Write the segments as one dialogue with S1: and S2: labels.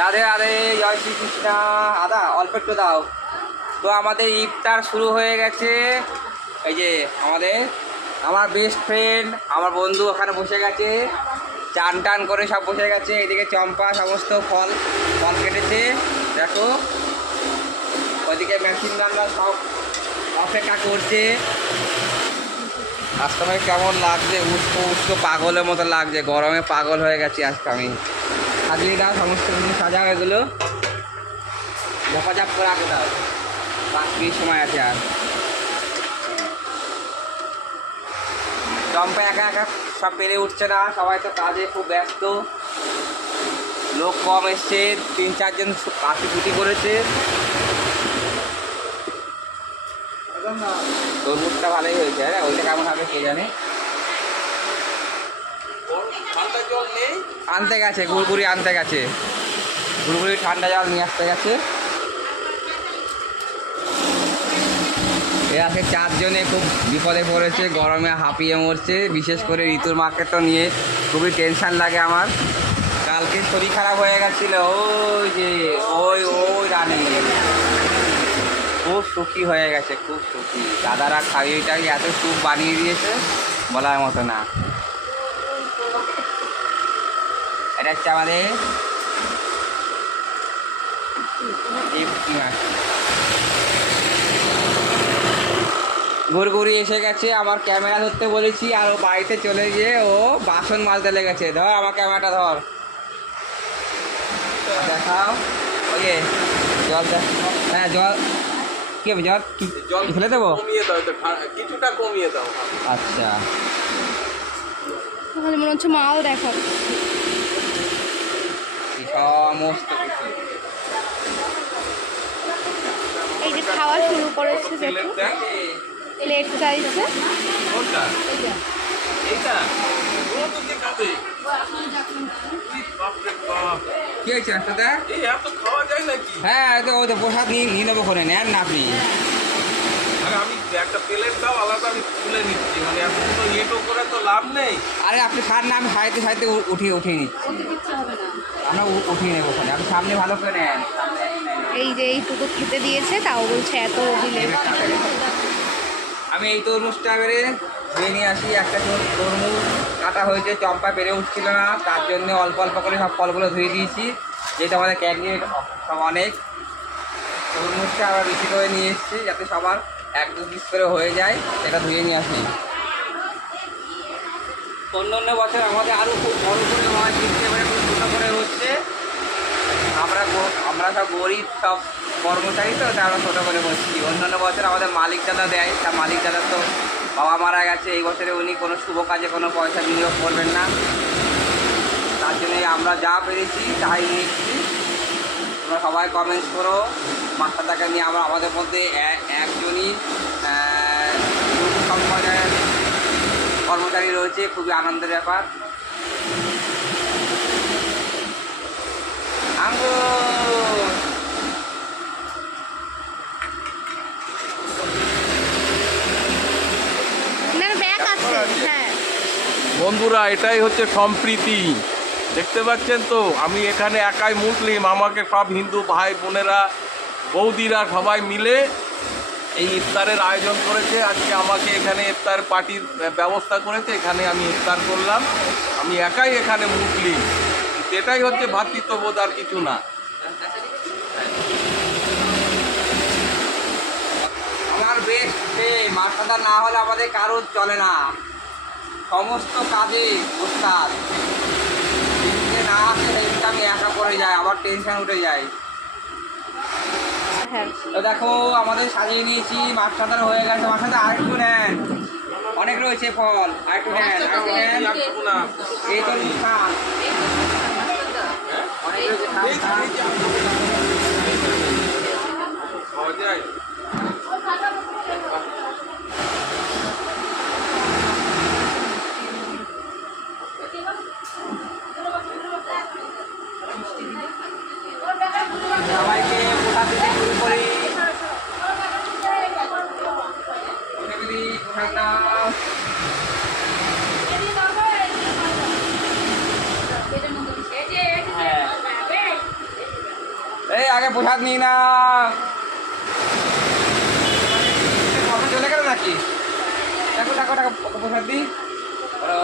S1: রাধে রাধে, জয় শ্রীকৃষ্ণ। আদা, অল্প একটু দাও। তো আমাদের ইফতার শুরু হয়ে গেছে। এই যে আমাদের, আমার বেস্ট ফ্রেন্ড আমার বন্ধু ওখানে বসে গেছে। চান টান করে সব বসে গেছে। এদিকে চম্পা সমস্ত ফল ফল কেটেছে। দেখো ওইদিকে মেশিন রান্না সব অপেক্ষা করছে। আজকে আমাকে কেমন লাগছে? উস্কো উস্কো পাগলের মতো লাগছে। গরমে পাগল হয়ে গেছি আজকে আমি। দাও, সমস্ত কিছু সাজাও, এগুলো। ঝাপাঝাপ করে আগে দাও। পাঁচ মিনিট সময় আছে আর। চম্পা একা একা সব পেরে উঠছে না, সবাই তো কাজে খুব ব্যস্ত। লোক কম এসছে, তিন চারজন কাশি ছুটি করেছে। তরমুজটা ভালোই হয়েছে হ্যাঁ? ওইটা কেমন হবে কে জানে
S2: ঠান্ডা জল নেই
S1: আনতে গেছে, গুড়গুড়ি আনতে গেছে। গুড়গুড়ি ঠান্ডা জল নিয়ে আসতে গেছে। এ আজকে চারজনে খুব বিপদে পড়েছে, গরমে হাঁপিয়ে মরছে। বিশেষ করে ঋতুর তো নিয়ে খুবই টেনশন লাগে আমার। কালকে শরীর খারাপ হয়ে গেছিল, ওই যে, ওই ওই রানী। খুব সুখী হয়ে গেছে, খুব সুখী। দাদারা খাইয়ে টাইয়ে এত সুখ বানিয়ে দিয়েছে, বলার মতো না। এটা হচ্ছে আমাদের ঘুরঘুরি এসে গেছে আমার ক্যামেরা ধরতে বলেছি আর ও বাড়িতে চলে গিয়ে ও বাসন মাজতে লেগেছে। ধর আমার ক্যামেরাটা ধর। দেখাও। ওকে জল দেখ হ্যাঁ জল। কি হবে জল? কি
S2: জল
S1: ফেলে দেবো?
S2: কমিয়ে দাও কিছুটা কমিয়ে দাও।
S1: আচ্ছা।
S3: তাহলে মনে হচ্ছে মাও দেখাবে।
S1: সমস্ত কিছু
S3: এই যে খাওয়া শুরু করেছে দেখো। প্লেট চাইছে।
S2: কোনটা? এইটা। ও তো কে
S1: হয়েছে হ্যাঁ প্রসাদ নিয়ে নিয়ে নেব করে নেন না আপনি
S2: আমি একটা দাও আলাদা আমি তুলে নিচ্ছি। মানে এত তো করে তো লাভ নেই।
S1: আরে আপনি খান না আমি উঠিয়ে উঠিয়ে নিচ্ছি। আমরা উঠিয়ে নেব ওখানে। আপনি সামনে ভালো করে নেন।
S3: এই যে এইটুকু খেতে দিয়েছে তাও বলছে এত দিলে।
S1: আমি এই তরমুজটা বেড়ে ধুয়ে নিয়ে আসি। একটা তরমুজ কাটা হয়েছে চম্পা পেরে উঠছিল না। তার জন্য অল্প অল্প করে সব ফলগুলো ধুয়ে দিয়েছি। যেহেতু আমাদের ক্যান্ডিডেট সব অনেক। তরমুজটা আবার বেশি করে নিয়ে এসেছি যাতে সবার এক দু পিস করে হয়ে যায়, সেটা ধুয়ে নিয়ে আসি। অন্য অন্য বছর আমাদের আরও খুব বড় করে হয় তিনটে করে খুব ছোটো করে হচ্ছে। আমরা আমরা সব গরিব সব কর্মচারী তো, তাই আমরা ছোটো করে বসছি। অন্যান্য বছর আমাদের মালিক দাদা দেয়, তা মালিক দাদা তো বাবা মারা গেছে, এই বছরে উনি কোনো শুভ কাজে কোনো পয়সা বিনিয়োগ করবেন না। তার জন্য আমরা যা পেরেছি, তাই নিচ্ছি তোমরা সবাই কমেন্টস করো। মাস্টারদাকে নিয়ে আমরা আমাদের মধ্যে একজনই কর্মচারী রয়েছে। খুবই আনন্দের ব্যাপার। আঙ্গুর
S3: হ্যাঁ।
S2: বন্ধুরা এটাই হচ্ছে সম্প্রীতি। দেখতে পাচ্ছেন তো, আমি এখানে একাই মুসলিম, আমাকে সব হিন্দু ভাই বোনেরা, বৌদিরা সবাই মিলে এই ইফতারের আয়োজন করেছে। আজকে আমাকে এখানে ইফতার পার্টির ব্যবস্থা করেছে, এখানে আমি ইফতার করলাম। আমি একাই এখানে মুসলিম। এটাই হচ্ছে ভ্রাতৃত্ববোধ আর কিছু না।
S1: আমার সে মার্শাদা না হলে আমাদের কারোর চলে না। সমস্ত কাজে উস্তাদ। আসে সেদিনকে আমি একা পড়ে যাই আবার টেনশন উঠে যায়
S3: হ্যাঁ।
S1: তো দেখো আমাদের সাজিয়ে নিয়েছি মার্শাদার হয়ে গেছে। মার্শাদা আরেকটু নেন। অনেক রয়েছে ফল। আরেকটু নেন। আরেকটু নেন। এই তো খান অনেক রয়েছে খান খান
S2: খাওয়া যায়
S1: সবাইকে কোথা থেকে শুরু করি ফ্যামিলি কোথায় নাও হ্যাঁ এই আগে প্রসাদ নি। না চলে গেল নাকি? দেখো দেখো ওকে প্রসাদ দিই। বলো।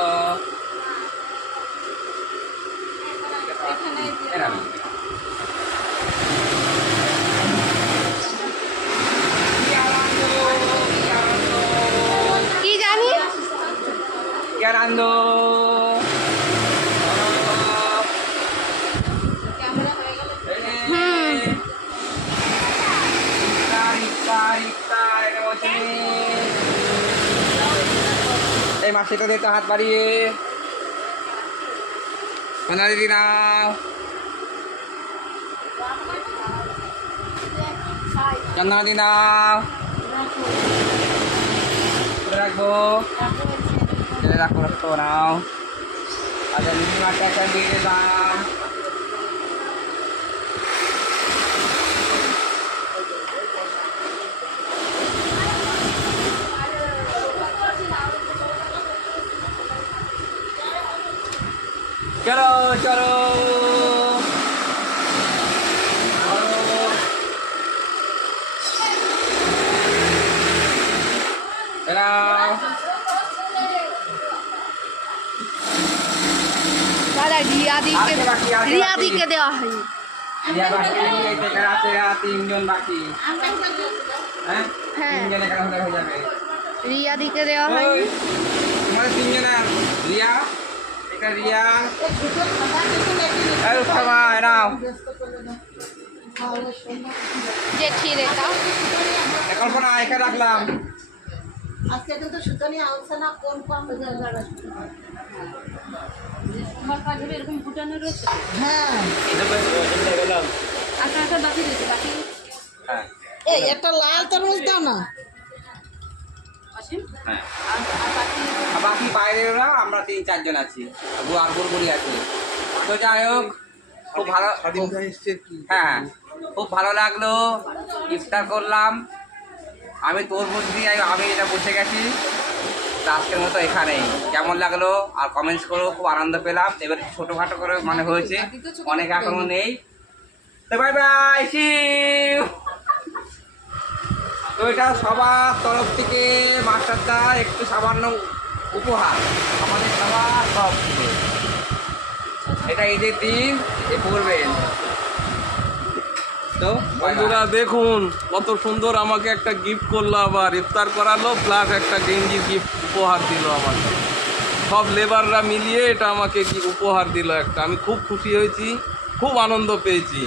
S1: মাসিটা দিতে হাত বাড়িয়ে। সোনা দিদি নাও চন্দনা দিদি নাও রাখব। রাখব রাখব নাও আচ্ছা দিদি মাঠে একটা দিয়ে দিলাম চলো চলো চলো। এলাও।
S3: দাদা রিয়াদিকে
S1: আজকে বাকি, আজকে
S3: রিয়াদিকে
S1: বাকি।
S3: দেওয়া হয়নি
S1: রিয়া বাকি, এই থেকে রাতে রাত তিনজন বাকি হ্যাঁ
S3: হ্যাঁ।
S1: তিনজন এখানে হলে হয়ে যাবে
S3: রিয়াদিকে দেওয়া
S1: ওই,
S3: হয়নি
S1: তোমাদের তিনজনের রিয়া এটা রিয়া
S3: জেঠির এটা
S1: কল্পনা এখানে রাখলাম
S4: আজকে কিন্তু সুতনি আনছে না কোন কম
S5: পাশে এরকম ফুটানো রয়েছে
S4: হ্যাঁ
S5: আচ্ছা আচ্ছা বাকি রয়েছে বাকি
S1: হ্যাঁ
S4: এই একটা লাল তরমুজ দাও না
S1: হ্যাঁ।
S5: আর বাকি
S1: আর বাকি বাইরেরা আমরা তিন চারজন আছি। আর গুড়গুড়ি আছি। তো যাই হোক খুব ভালো হ্যাঁ খুব ভালো লাগল। ইফতার করলাম। আমি তোর দিয়ে আমি- আমি এটা বসে গেছি। আজকের মতো এখানেই। কেমন লাগল? আর কমেন্টস করো খুব আনন্দ পেলাম। এবার ছোটোখাটো করে মানে হয়েছে। অনেক এখনও নেই। তো বাই বাই তো এটা সবার তরফ থেকে মাস্টারদা একটু সামান্য উপহার। আমাদের সবার সব থেকে। এটা ঈদের দিন এ পড়বেন। তো
S2: বন্ধুরা দেখুন কত সুন্দর আমাকে একটা গিফট করল আবার। ইফতার করালো প্লাস একটা গেঞ্জির গিফট উপহার দিল আমাকে। সব লেবাররা মিলিয়ে এটা আমাকে কি উপহার দিল একটা। আমি খুব খুশি হয়েছি খুব আনন্দ পেয়েছি।